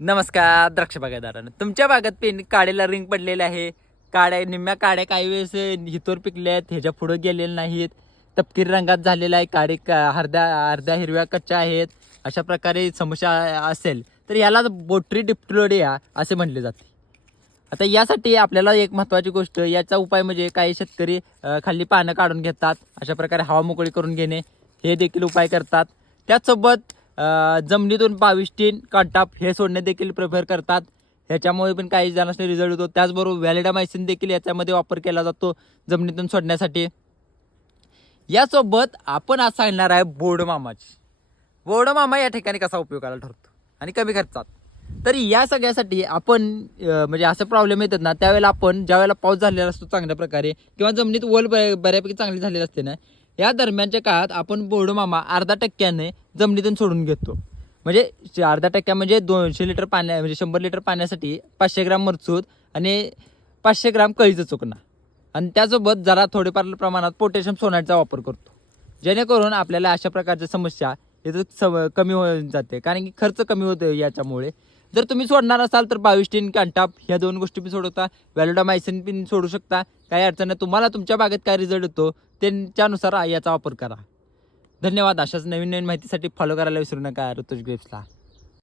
नमस्कार द्राक्ष बागायतदारांनो, तुमच्या बागात पेन काड्याला रिंग पडलेले आहे. निम्म्या काड्या काही वेळेस हितोर पिकल्या आहेत, ह्याच्या पुढे गेलेल्या नाहीत. तपकिरी रंगात झालेला आहे, अर्ध्या अर्ध्या हिरव्या कच्च्या आहेत. अशा प्रकारे समस्या असेल तर याला बोट्री डिप्लोडिया असे म्हटले जाते. आता यासाठी आपल्याला एक महत्त्वाची गोष्ट, याचा उपाय म्हणजे काही शेतकरी खाली पानं काढून घेतात. अशा प्रकारे हवा मोकळी करून घेणे हे देखील उपाय करतात. त्याचसोबत जमिनीतून 22 कांटाप हे सोडणे देखील प्रिफर करतात. ह्याच्यामुळे पण काही जणांना रिझल्ट होतो. त्याचबरोबर व्हॅलिडामायसिन देखील याच्यामध्ये वापर केला जातो जमिनीतून सोडण्यासाठी. यासोबत आपण आज सांगणार आहे बोर्डमामाची. बोर्डमामा या ठिकाणी कसा उपयोगाला ठरतो आणि कमी खर्चात. तर या सगळ्यासाठी आपण म्हणजे असे प्रॉब्लेम येतात ना, त्यावेळेला आपण ज्यावेळेला पाऊस झालेला असतो चांगल्या प्रकारे किंवा जमिनीत ओल बऱ्यापैकी चांगली झालेली असते ना, या दरम्यानच्या काळात आपण बोर्डमामा 0.5% जमिनीतून सोडून घेतो. म्हणजे 0.5% म्हणजे 200 लिटर पाण्या म्हणजे 100 लिटर पाण्यासाठी 500 ग्राम मरचूद आणि 500 ग्राम कळीचं चुकणा आणि त्यासोबत जरा थोडेफार प्रमाणात पोटॅशियम सोनाटचा वापर करतो. जेणेकरून आपल्याला अशा प्रकारच्या समस्या इथं कमी होऊन जाते, कारण की खर्च कमी होतो याच्यामुळे. जर तुम्ही सोडणार असाल तर 22 कांटाप ह्या 2 गोष्टी पण सोडवता, व्हॅलिडामायसिन पण सोडू शकता. काही अडचण नाही. तुम्हाला तुमच्या बागेत काय रिझल्ट येतो त्यानुसार याचा वापर करा. धन्यवाद. अशाच नवीन नवीन माहितीसाठी फॉलो करायला विसरू नका ऋतुज ग्रेप्सला.